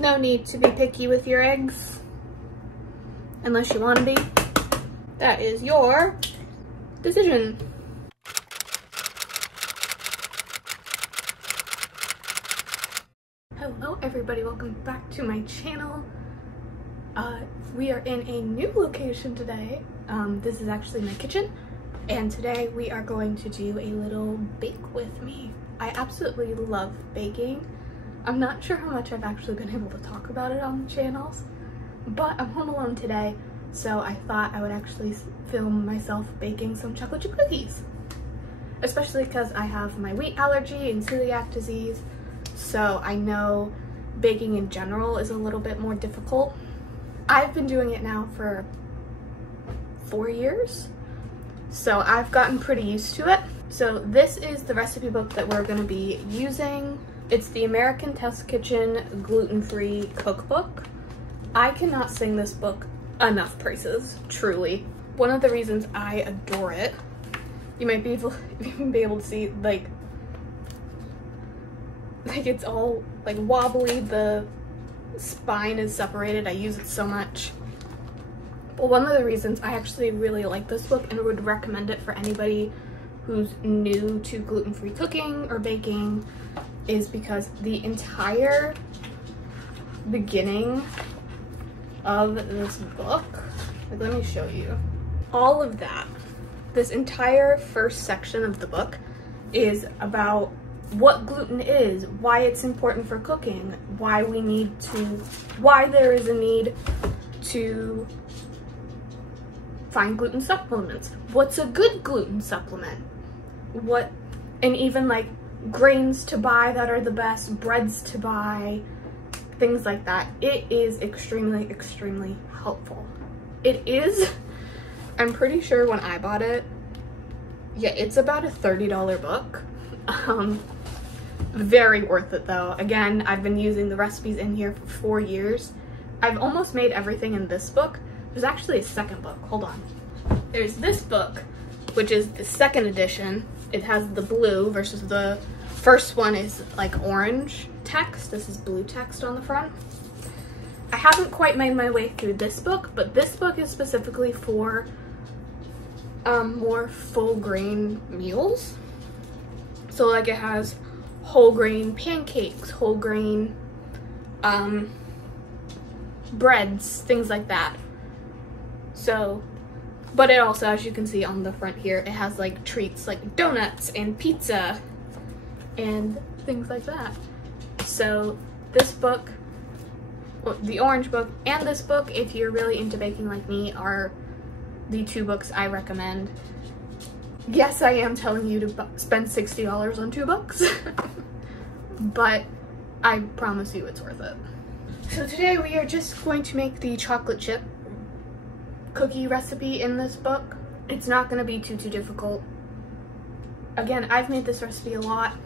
No need to be picky with your eggs, unless you want to be. That is your decision. Hello everybody, welcome back to my channel. We are in a new location today. This is actually my kitchen, and today we are going to do a little bake with me. I absolutely love baking. I'm not sure how much I've actually been able to talk about it on the channels, but I'm home alone today, so I thought I would actually film myself baking some chocolate chip cookies. Especially because I have my wheat allergy and celiac disease, so I know baking in general is a little bit more difficult. I've been doing it now for 4 years, so I've gotten pretty used to it. So this is the recipe book that we're going to be using. It's the American Test Kitchen Gluten-Free Cookbook. I cannot sing this book enough praises, truly. One of the reasons I adore it, you might be able to see, like it's all like wobbly, the spine is separated. I use it so much. But one of the reasons I actually really like this book and would recommend it for anybody who's new to gluten-free cooking or baking is because the entire beginning of this book, like, let me show you. All of that, this entire first section of the book is about what gluten is, why it's important for cooking, why there is a need to find gluten supplements, what's a good gluten supplement, and even like grains to buy that are the best, breads to buy, things like that. It is extremely, extremely helpful. It is, I'm pretty sure when I bought it, yeah, it's about a $30 book. Very worth it though. Again, I've been using the recipes in here for 4 years. I've almost made everything in this book. There's actually a second book, hold on. There's this book, which is the second edition. It has the blue versus the first one is like orange text. This is blue text on the front. I haven't quite made my way through this book, but this book is specifically for more full grain meals. So like it has whole grain pancakes, whole grain breads, things like that. So, but it also, as you can see on the front here, it has like treats like donuts and pizza and things like that. So this book, well, the orange book and this book, if you're really into baking like me, are the two books I recommend. Yes, I am telling you to spend $60 on 2 books, but I promise you it's worth it. So today we are just going to make the chocolate chip cookie recipe in this book. It's not going to be too difficult. Again, I've made this recipe a lot,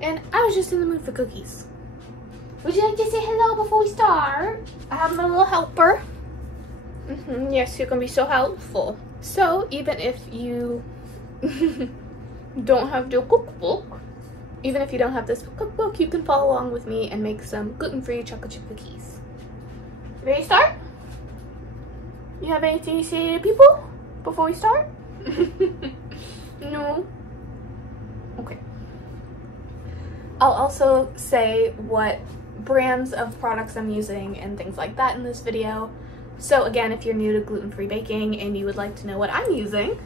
and I was just in the mood for cookies. Would you like to say hello before we start? I have my little helper. Yes, you're going to be so helpful. So even if you don't have the cookbook, even if you don't have this cookbook, you can follow along with me and make some gluten-free chocolate chip cookies. Ready to start? You have anything to say to people before we start? No? Okay. I'll also say what brands of products I'm using and things like that in this video. So again, if you're new to gluten-free baking and you would like to know what I'm using,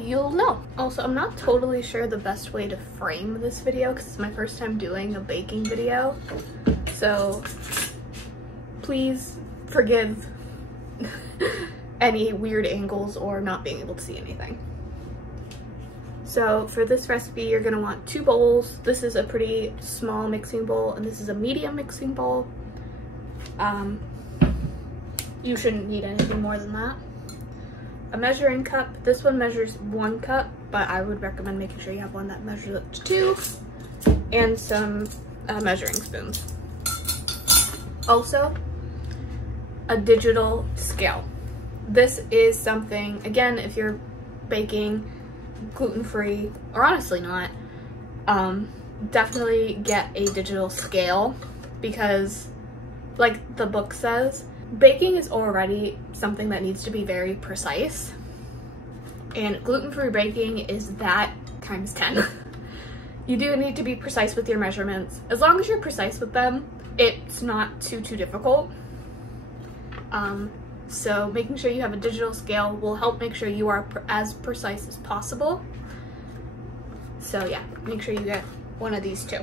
you'll know. Also, I'm not totally sure the best way to frame this video because it's my first time doing a baking video. So please forgive any weird angles or not being able to see anything. So for this recipe, you're gonna want 2 bowls. This is a pretty small mixing bowl, and this is a medium mixing bowl. You shouldn't need anything more than that. A measuring cup. This one measures 1 cup, but I would recommend making sure you have one that measures up to 2. And some measuring spoons. Also, a digital scale. This is something, again, if you're baking gluten-free, or honestly not, definitely get a digital scale. because like the book says, baking is already something that needs to be very precise, and gluten-free baking is that times 10. You do need to be precise with your measurements. As long as you're precise with them, it's not too difficult. So making sure you have a digital scale will help make sure you are as precise as possible. So yeah, make sure you get one of these two.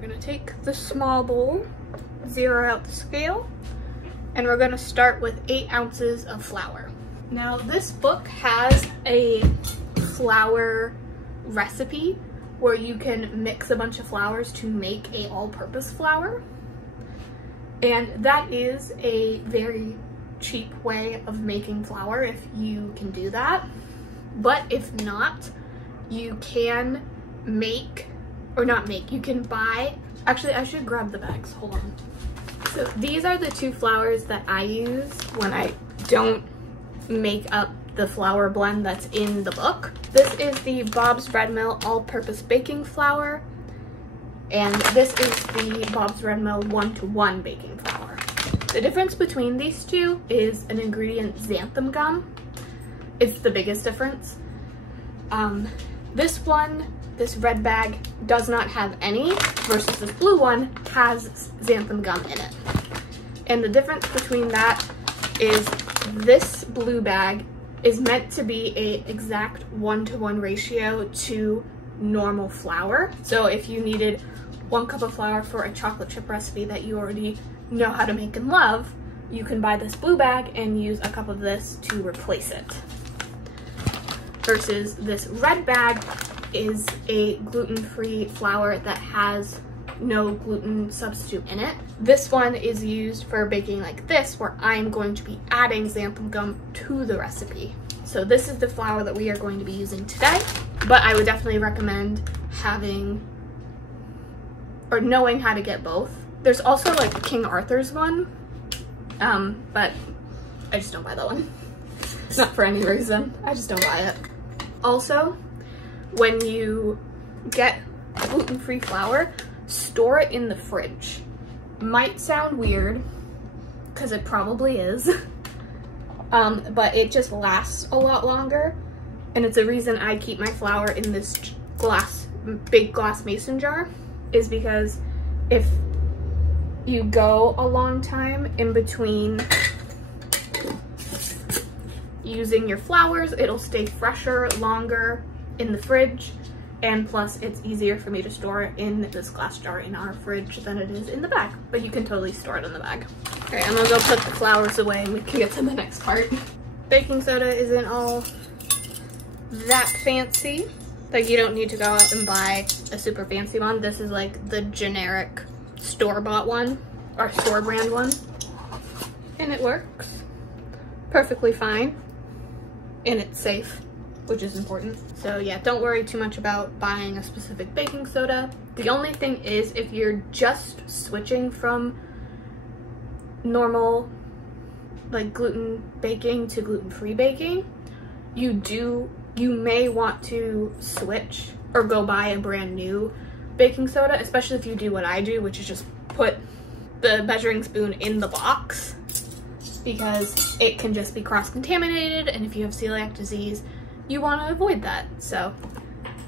We're gonna take the small bowl, zero out the scale, and we're gonna start with 8 ounces of flour. Now this book has a flour recipe where you can mix a bunch of flours to make a all-purpose flour. And that is a very cheap way of making flour if you can do that. But if not, you can make, or not make, you can buy, actually I should grab the bags, hold on. So these are the 2 flours that I use when I don't make up the flour blend that's in the book. This is the Bob's Red Mill all-purpose baking flour, and this is the Bob's Red Mill 1-to-1 baking flour. The difference between these two is an ingredient, xanthan gum. It's the biggest difference. This one, this red bag, does not have any, versus this blue one has xanthan gum in it. And the difference between that is this blue bag is meant to be a exact 1-to-1 ratio to normal flour. So if you needed 1 cup of flour for a chocolate chip recipe that you already know how to make and love, you can buy this blue bag and use a cup of this to replace it. Versus this red bag is a gluten-free flour that has no gluten substitute in it. This one is used for baking like this, where I'm going to be adding xanthan gum to the recipe. So this is the flour that we are going to be using today, but I would definitely recommend having, or knowing how to get both. There's also like King Arthur's one, but I just don't buy that one. Not for any reason, I just don't buy it. Also, when you get gluten-free flour, store it in the fridge. Might sound weird, because it probably is, but it just lasts a lot longer, and it's a reason I keep my flour in this big glass mason jar, is because if you go a long time in between using your flours, it'll stay fresher longer in the fridge, and plus it's easier for me to store it in this glass jar in our fridge than it is in the bag, but you can totally store it in the bag. Okay, I'm gonna go put the flours away and we can get to the next part. Baking soda isn't all that fancy. Like, you don't need to go out and buy a super fancy one. This is like the generic store-bought one, or store brand one, and it works perfectly fine, and it's safe, which is important. So yeah, don't worry too much about buying a specific baking soda. The only thing is, if you're just switching from normal like gluten baking to gluten-free baking, you may want to switch or go buy a brand new baking soda, especially if you do what I do, which is just put the measuring spoon in the box, because it can just be cross-contaminated, and if you have celiac disease, you want to avoid that. So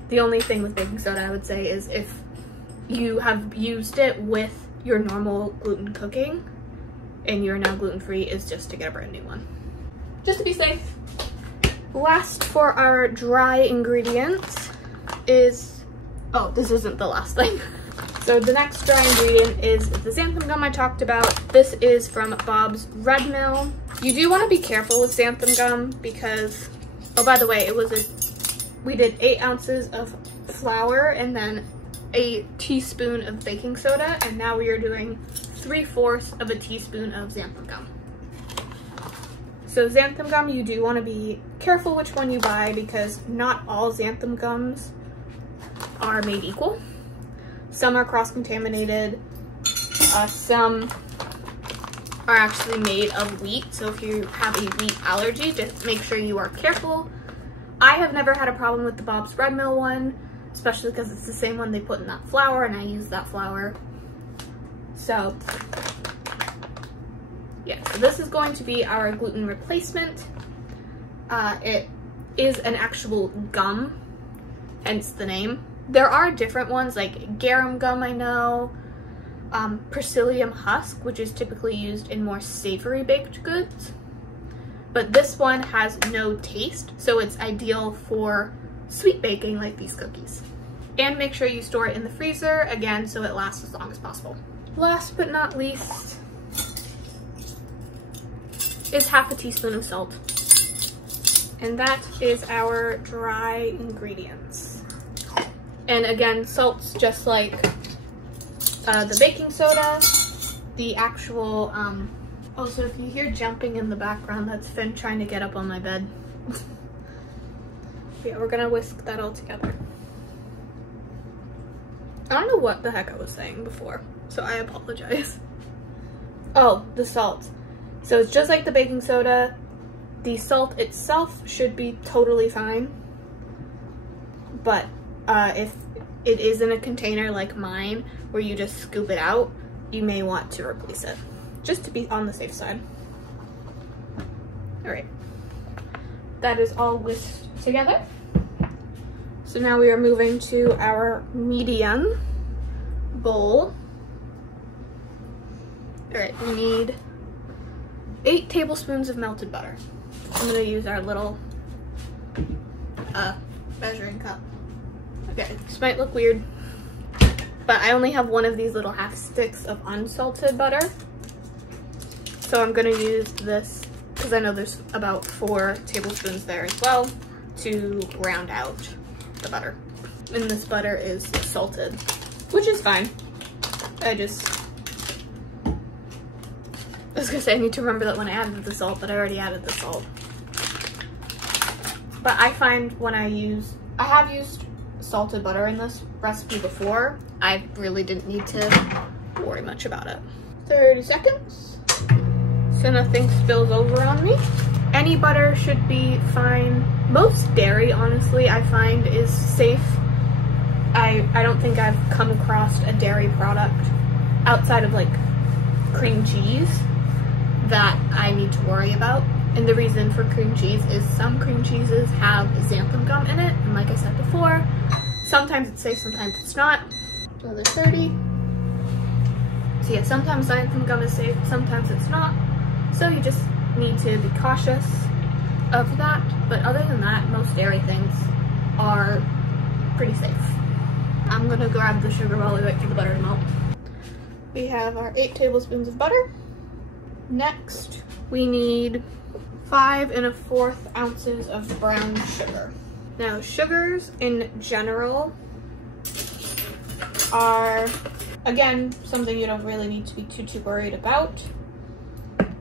the only thing with baking soda, I would say, is if you have used it with your normal gluten cooking and you're now gluten-free, is just to get a brand new one, just to be safe. Last for our dry ingredients is, oh, this isn't the last thing. So the next dry ingredient is the xanthan gum I talked about. This is from Bob's Red Mill. You do want to be careful with xanthan gum because, oh, by the way, we did 8 ounces of flour and then a teaspoon of baking soda, and now we are doing 3/4 of a teaspoon of xanthan gum. So xanthan gum, you do want to be careful which one you buy, because not all xanthan gums are made equal. Some are cross-contaminated, some are actually made of wheat, so if you have a wheat allergy, just make sure you are careful. I have never had a problem with the Bob's Red Mill one, especially because it's the same one they put in that flour, and I use that flour. So yeah, so this is going to be our gluten replacement. It is an actual gum, hence the name. There are different ones like garum gum, I know, Persilium husk, which is typically used in more savory baked goods. But this one has no taste, so it's ideal for sweet baking like these cookies. And make sure you store it in the freezer, again, so it lasts as long as possible. Last but not least is half a teaspoon of salt. And that is our dry ingredients. And again, salt's just like the baking soda, the actual, also if you hear jumping in the background, that's Finn trying to get up on my bed. Yeah, we're gonna whisk that all together. I don't know what the heck I was saying before, so I apologize. Oh, the salt. So it's just like the baking soda. The salt itself should be totally fine. But if it is in a container like mine, where you just scoop it out, you may want to replace it, just to be on the safe side. All right, that is all whisked together. So now we are moving to our medium bowl. All right, we need 8 tablespoons of melted butter. I'm gonna use our little measuring cup. Okay, this might look weird, but I only have one of these little half sticks of unsalted butter. So I'm gonna use this, because I know there's about 4 tablespoons there as well, to round out the butter. And this butter is salted, which is fine. I was gonna say I need to remember that when I added the salt, but I already added the salt. But I find when I have used salted butter in this recipe before, I really didn't need to worry much about it. 30 seconds, so nothing spills over on me. Any butter should be fine. Most dairy, honestly, I find is safe. I don't think I've come across a dairy product outside of like cream cheese that I need to worry about. And the reason for cream cheese is some cream cheeses have xanthan gum in it, and like I said before, sometimes it's safe, sometimes it's not. Another 30. So yeah, sometimes xanthan gum is safe, sometimes it's not. So you just need to be cautious of that. But other than that, most dairy things are pretty safe. I'm gonna grab the sugar while we wait for the butter to melt. We have our 8 tablespoons of butter. Next, we need 5 1/4 ounces of brown sugar. Now, sugars in general are, again, something you don't really need to be too worried about.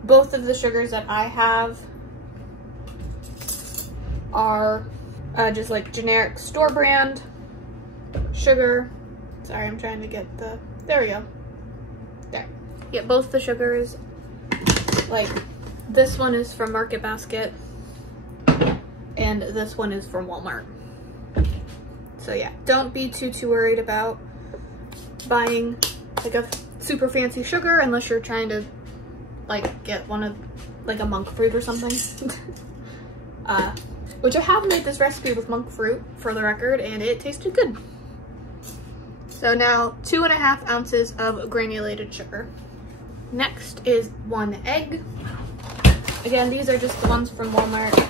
Both of the sugars that I have are just like generic store brand sugar. Sorry, I'm trying to get there we go. There. Yeah, both the sugars, like this one is from Market Basket and this one is from Walmart. So yeah, don't be too worried about buying like a super fancy sugar unless you're trying to like get one of like a monk fruit or something. Which I have made this recipe with monk fruit for the record, and it tasted good. So now 2 1/2 ounces of granulated sugar. Next is 1 egg. Again, these are just the ones from Walmart.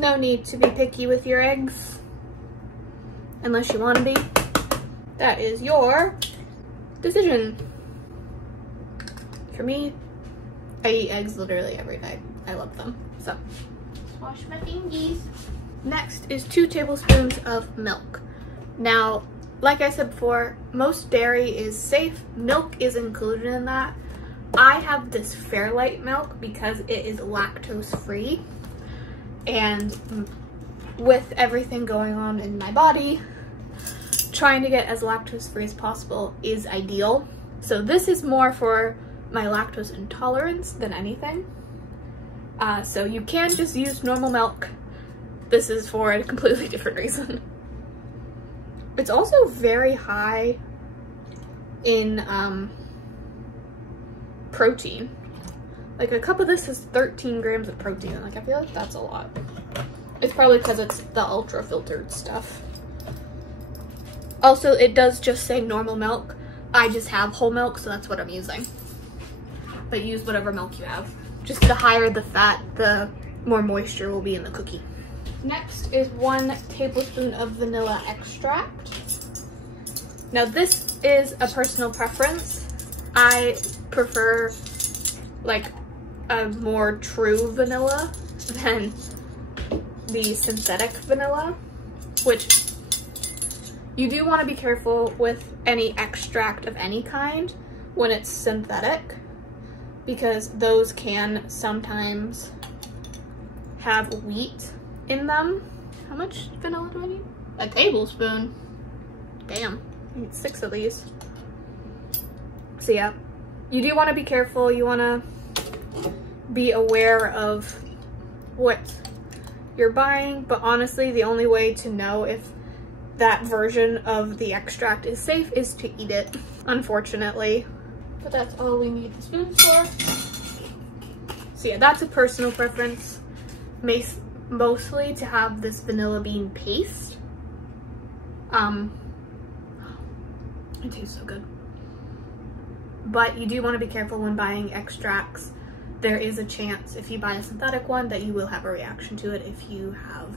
No need to be picky with your eggs unless you want to be. That is your decision. For me, I eat eggs literally every day. I love them. So, let's wash my fingies. Next is 2 tablespoons of milk. Now, like I said before, most dairy is safe. Milk is included in that. I have this Fairlight milk because it is lactose free. And with everything going on in my body, trying to get as lactose free as possible is ideal. So this is more for my lactose intolerance than anything. So you can just use normal milk. This is for a completely different reason. It's also very high in protein. Like a cup of this is 13 grams of protein. Like I feel like that's a lot. It's probably because it's the ultra filtered stuff. Also, it does just say normal milk. I just have whole milk, so that's what I'm using. But use whatever milk you have. Just the higher the fat, the more moisture will be in the cookie. Next is 1 tablespoon of vanilla extract. Now this is a personal preference. I prefer like a more true vanilla than the synthetic vanilla, which you do want to be careful with any extract of any kind when it's synthetic, because those can sometimes have wheat in them. How much vanilla do I need? A tablespoon. Damn, I need 6 of these. So yeah, you do want to be careful. You want to be aware of what you're buying, but honestly, the only way to know if that version of the extract is safe is to eat it, unfortunately. But that's all we need the spoon for. So yeah, that's a personal preference. Mostly to have this vanilla bean paste. It tastes so good. But you do want to be careful when buying extracts. There is a chance if you buy a synthetic one that you will have a reaction to it if you have,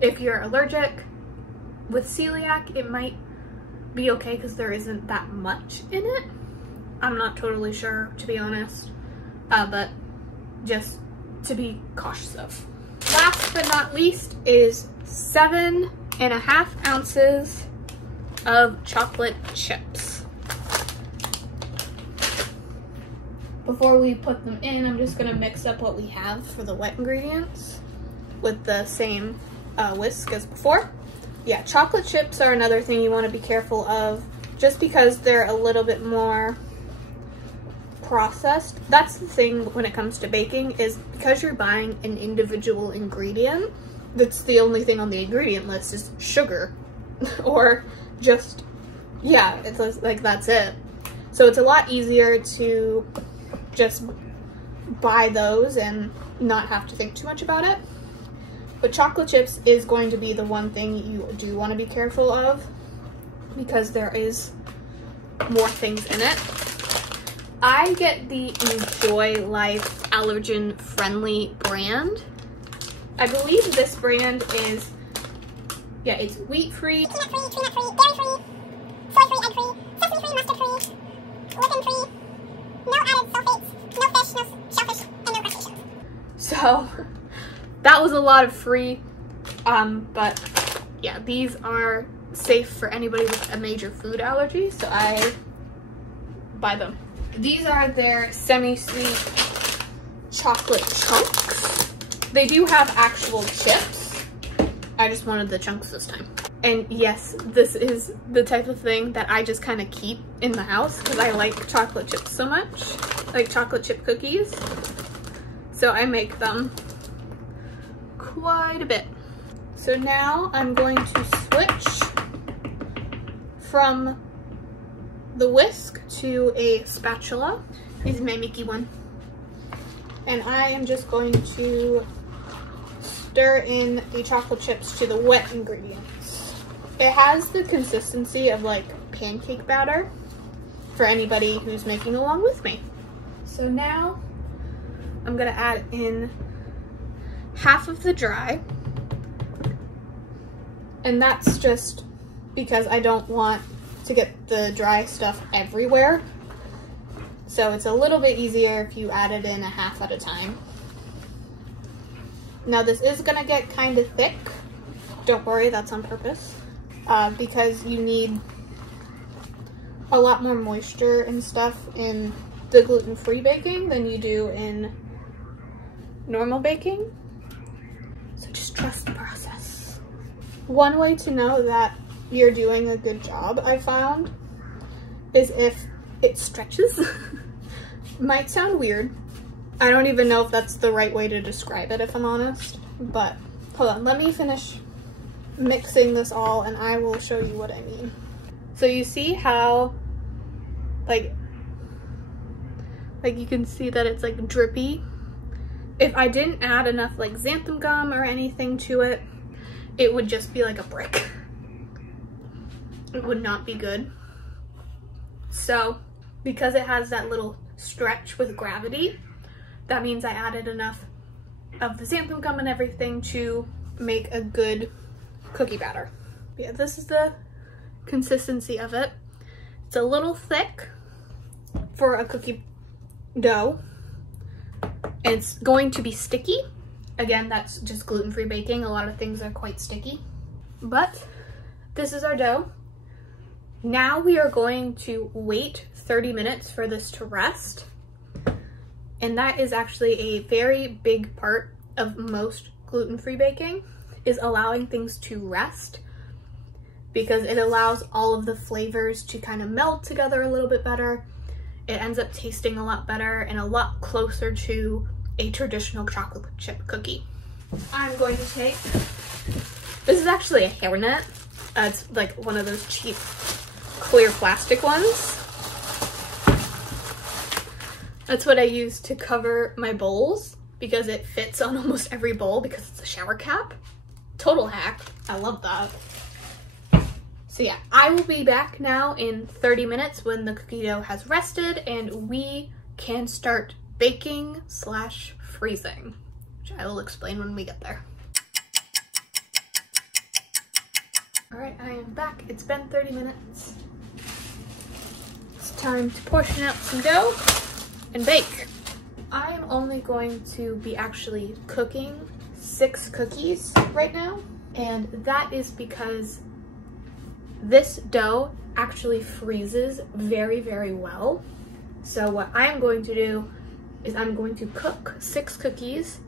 if you're allergic. With celiac, it might be okay because there isn't that much in it. I'm not totally sure, to be honest, but just to be cautious of. Last but not least is 7.5 ounces of chocolate chips. Before we put them in, I'm just gonna mix up what we have for the wet ingredients with the same whisk as before. Yeah, chocolate chips are another thing you want to be careful of, just because they're a little bit more processed. That's the thing when it comes to baking, is because you're buying an individual ingredient, that's the only thing on the ingredient list is sugar or just, yeah, it's like that's it. So it's a lot easier to just buy those and not have to think too much about it. But chocolate chips is going to be the one thing you do want to be careful of, because there is more things in it. I get the Enjoy Life allergen friendly brand. I believe this brand is, yeah, it's wheat free, peanut free, tree nut free, dairy free, soy free, egg free, sesame free, mustard free, gluten free, no added sulfates, no fish, no shellfish, and no crustaceans. So that was a lot of free, but yeah, these are safe for anybody with a major food allergy, so I buy them. These are their semi-sweet chocolate chunks. They do have actual chips. I just wanted the chunks this time. And yes, this is the type of thing that I just kind of keep in the house because I like chocolate chips so much, like chocolate chip cookies. So I make them quite a bit. So now I'm going to switch from the whisk to a spatula. This is my Mickey one. And I am just going to stir in the chocolate chips to the wet ingredients. It has the consistency of like pancake batter for anybody who's making along with me. So now I'm gonna add in half of the dry. And that's just because I don't want to get the dry stuff everywhere. So it's a little bit easier if you add it in a half at a time. Now this is gonna get kind of thick. Don't worry, that's on purpose. Because you need a lot more moisture and stuff in the gluten-free baking than you do in normal baking. So just trust the process. One way to know that you're doing a good job, I found, is if it stretches. Might sound weird. I don't even know if that's the right way to describe it, if I'm honest. But hold on, let me finish mixing this all and I will show you what I mean. So you see how like you can see that it's like drippy. If I didn't add enough like xanthan gum or anything to it, it would just be like a brick. It would not be good. So because it has that little stretch with gravity, that means I added enough of the xanthan gum and everything to make a good cookie batter. Yeah, this is the consistency of it. It's a little thick for a cookie dough. It's going to be sticky. Again, that's just gluten-free baking. A lot of things are quite sticky. But this is our dough. Now we are going to wait 30 minutes for this to rest. And that is actually a very big part of most gluten-free baking, is allowing things to rest, because it allows all of the flavors to kind of meld together a little bit better. It ends up tasting a lot better and a lot closer to a traditional chocolate chip cookie. I'm going to take, this is actually a hairnet. It's like one of those cheap clear plastic ones. That's what I use to cover my bowls, because it fits on almost every bowl because it's a shower cap. Total hack. I love that. So yeah, I will be back now in 30 minutes when the cookie dough has rested and we can start baking / freezing, which I will explain when we get there. All right, I am back. It's been 30 minutes. It's time to portion out some dough and bake. I am only going to be actually cooking 6 cookies right now, and that is because this dough actually freezes very, very well. So what I'm going to do is I'm going to cook 6 cookies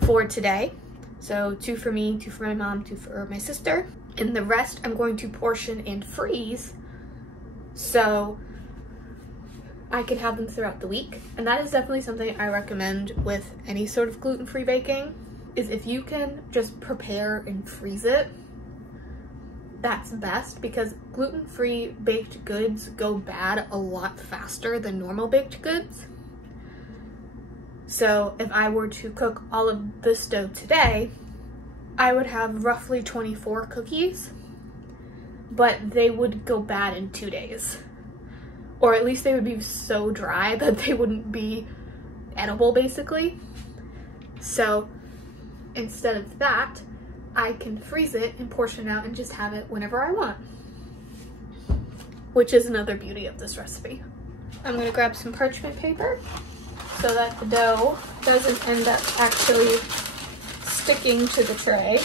for today. So 2 for me, 2 for my mom, 2 for my sister, and the rest I'm going to portion and freeze so I can have them throughout the week. And that is definitely something I recommend with any sort of gluten-free baking, is if you can just prepare and freeze it, that's best, because gluten-free baked goods go bad a lot faster than normal baked goods. So if I were to cook all of this dough today, I would have roughly 24 cookies, but they would go bad in 2 days. Or at least they would be so dry that they wouldn't be edible, basically. So instead of that, I can freeze it and portion out and just have it whenever I want, which is another beauty of this recipe. I'm gonna grab some parchment paper so that the dough doesn't end up actually sticking to the tray.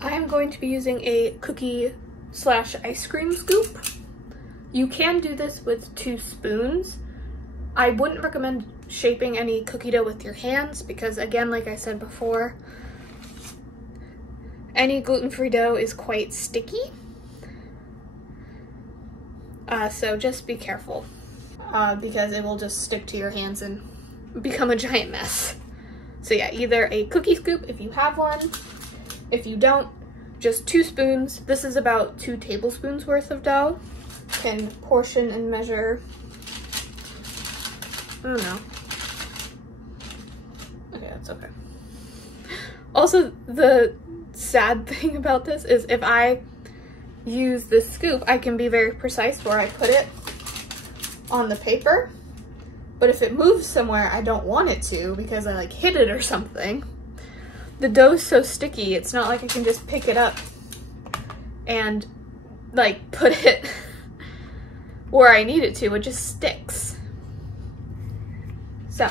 I am going to be using a cookie / ice cream scoop. You can do this with 2 spoons. I wouldn't recommend shaping any cookie dough with your hands because, again, like I said before, any gluten-free dough is quite sticky. So just be careful because it will just stick to your hands and become a giant mess. So yeah, either a cookie scoop if you have one. If you don't, just 2 spoons. This is about 2 tablespoons worth of dough. Can portion and measure, I don't know. Okay, that's okay. Also, the sad thing about this is if I use this scoop, I can be very precise where I put it on the paper. But if it moves somewhere I don't want it to because I like hit it or something, the dough's so sticky, it's not like I can just pick it up and like put it where I need it to. It just sticks. So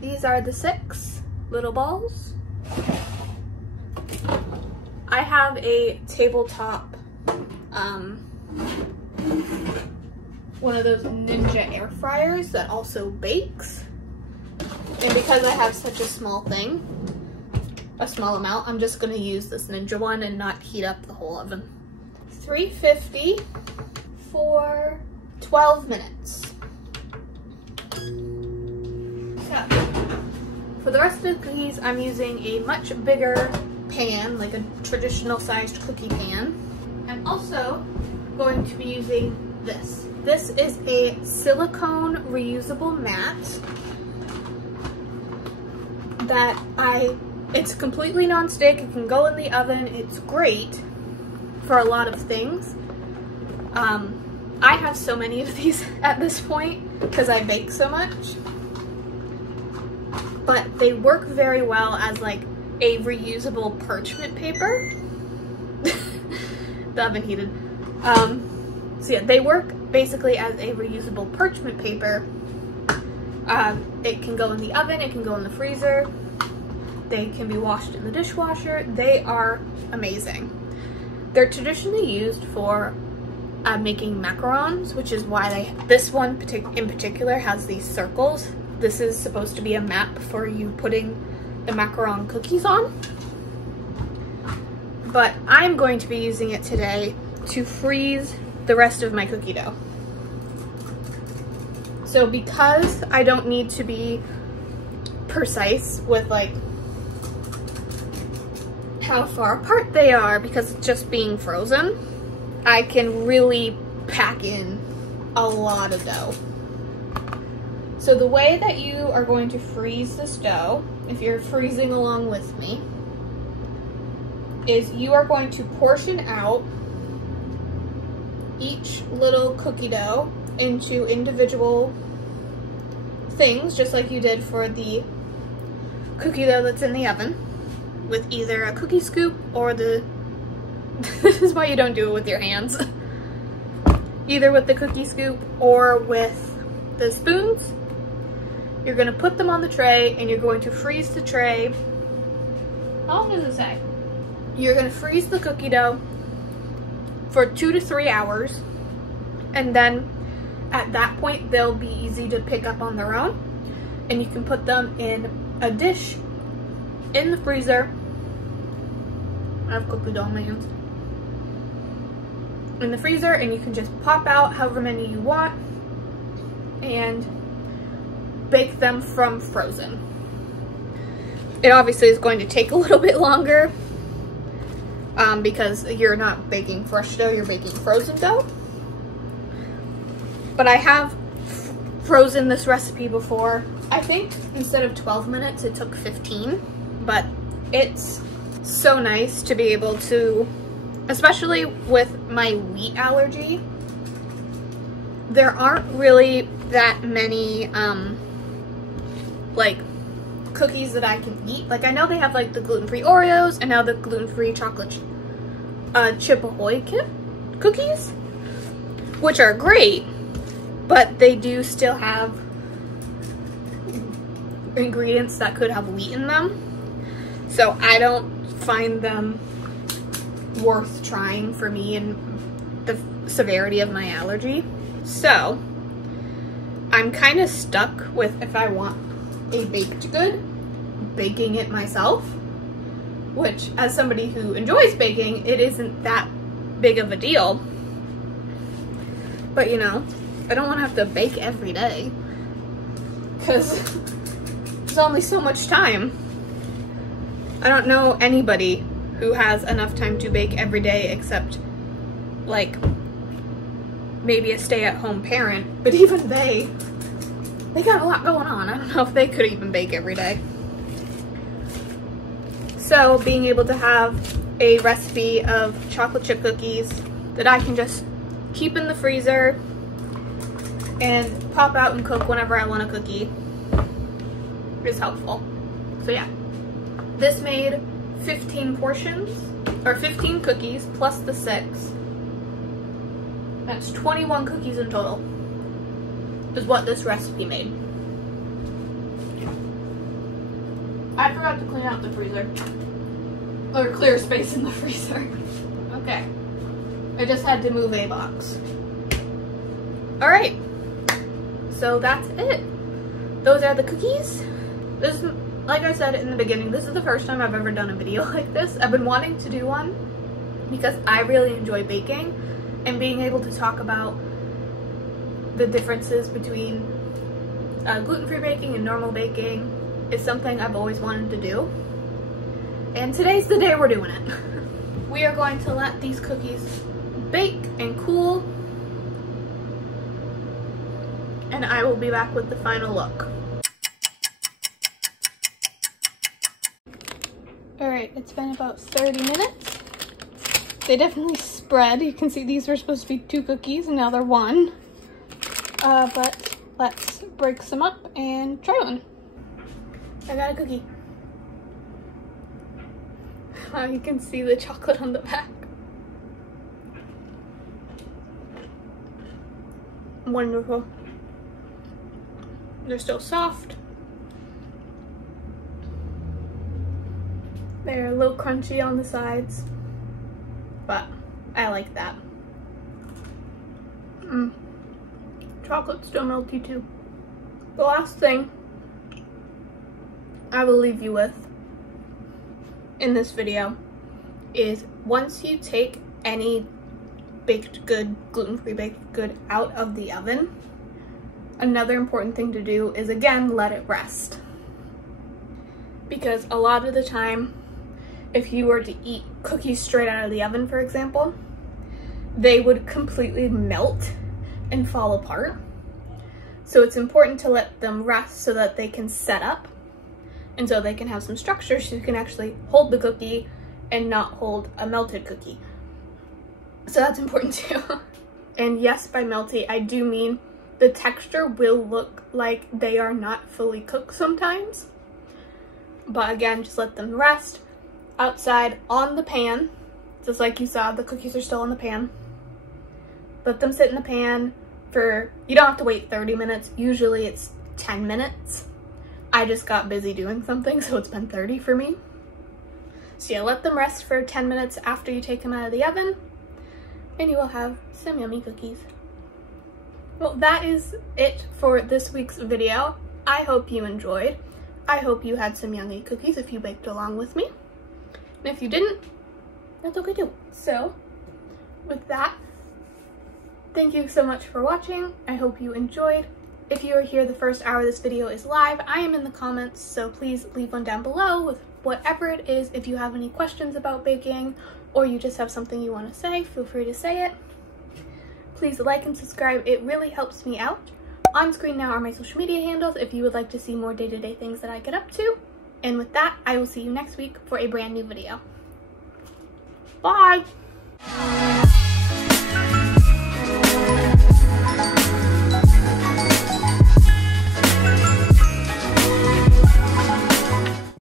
these are the 6 little balls. I have a tabletop, one of those Ninja air fryers that also bakes. And because I have such a small thing, a small amount, I'm just gonna use this Ninja one and not heat up the whole oven. 350 for 12 minutes. So, for the rest of the cookies, I'm using a much bigger pan, like a traditional sized cookie pan. I'm also going to be using this. This is a silicone reusable mat that it's completely non-stick. It can go in the oven. It's great for a lot of things. I have so many of these at this point because I bake so much, but they work very well as like a reusable parchment paper. The oven heated. So yeah, they work basically as a reusable parchment paper. It can go in the oven, it can go in the freezer, they can be washed in the dishwasher. They are amazing. They're traditionally used for making macarons, which is why this one in particular has these circles. This is supposed to be a map for you putting the macaron cookies on. But I'm going to be using it today to freeze the rest of my cookie dough. So because I don't need to be precise with like how far apart they are because it's just being frozen, I can really pack in a lot of dough. So the way that you are going to freeze this dough, if you're freezing along with me, is you are going to portion out each little cookie dough into individual things, just like you did for the cookie dough that's in the oven, with either a cookie scoop or this is why you don't do it with your hands. Either with the cookie scoop or with the spoons. You're going to put them on the tray and you're going to freeze the tray. How long does it say? You're going to freeze the cookie dough for 2 to 3 hours, and then at that point they'll be easy to pick up on their own, and you can put them in a dish in the freezer. I have cookie dough on my hands. In the freezer, and you can just pop out however many you want and bake them from frozen. It obviously is going to take a little bit longer because you're not baking fresh dough, you're baking frozen dough. But I have frozen this recipe before. I think instead of 12 minutes, it took 15. But it's so nice to be able to, especially with my wheat allergy, there aren't really that many like cookies that I can eat. Like I know they have like the gluten-free Oreos and now the gluten-free chocolate chip ahoy cookies, which are great, but they do still have ingredients that could have wheat in them. So I don't find them worth trying for me and the severity of my allergy. So I'm kind of stuck with, if I want a baked good, baking it myself, which as somebody who enjoys baking, it isn't that big of a deal. But you know, I don't want to have to bake every day because there's only so much time. I don't know anybody who has enough time to bake every day except like maybe a stay-at-home parent, but even they got a lot going on. I don't know if they could even bake every day. So being able to have a recipe of chocolate chip cookies that I can just keep in the freezer and pop out and cook whenever I want a cookie is helpful. So yeah, this made 15 portions, or 15 cookies plus the 6. That's 21 cookies in total, is what this recipe made. I forgot to clean out the freezer, or clear space in the freezer. Okay, I just had to move a box. All right, so that's it. Those are the cookies. This, like I said in the beginning, this is the first time I've ever done a video like this. I've been wanting to do one because I really enjoy baking, and being able to talk about the differences between gluten-free baking and normal baking is something I've always wanted to do. And today's the day we're doing it. We are going to let these cookies bake and cool, and I will be back with the final look. Alright, it's been about 30 minutes. They definitely spread. You can see these were supposed to be 2 cookies and now they're 1. But let's break some up and try one. I got a cookie. Wow, you can see the chocolate on the back. Wonderful. They're still soft. They're a little crunchy on the sides, but I like that. Chocolate's still melty too. The last thing I will leave you with in this video is, once you take any baked good, gluten-free baked good out of the oven, another important thing to do is, again, let it rest. Because a lot of the time, if you were to eat cookies straight out of the oven, for example, they would completely melt and fall apart. So it's important to let them rest so that they can set up and so they can have some structure so you can actually hold the cookie and not hold a melted cookie. So that's important too. And yes, by melty, I do mean the texture will look like they are not fully cooked sometimes. But again, just let them rest outside on the pan. Just like you saw, the cookies are still in the pan. Let them sit in the pan for, you don't have to wait 30 minutes. Usually it's 10 minutes. I just got busy doing something, so it's been 30 for me. So yeah, let them rest for 10 minutes after you take them out of the oven, and you will have some yummy cookies. Well, that is it for this week's video. I hope you enjoyed. I hope you had some yummy cookies if you baked along with me. And if you didn't, that's okay too. So, with that, thank you so much for watching. I hope you enjoyed. If you are here the first hour this video is live, I am in the comments, so please leave one down below with whatever it is. If you have any questions about baking, or you just have something you want to say, feel free to say it. Please like and subscribe. It really helps me out. On screen now are my social media handles if you would like to see more day-to-day things that I get up to. And with that, I will see you next week for a brand new video. Bye!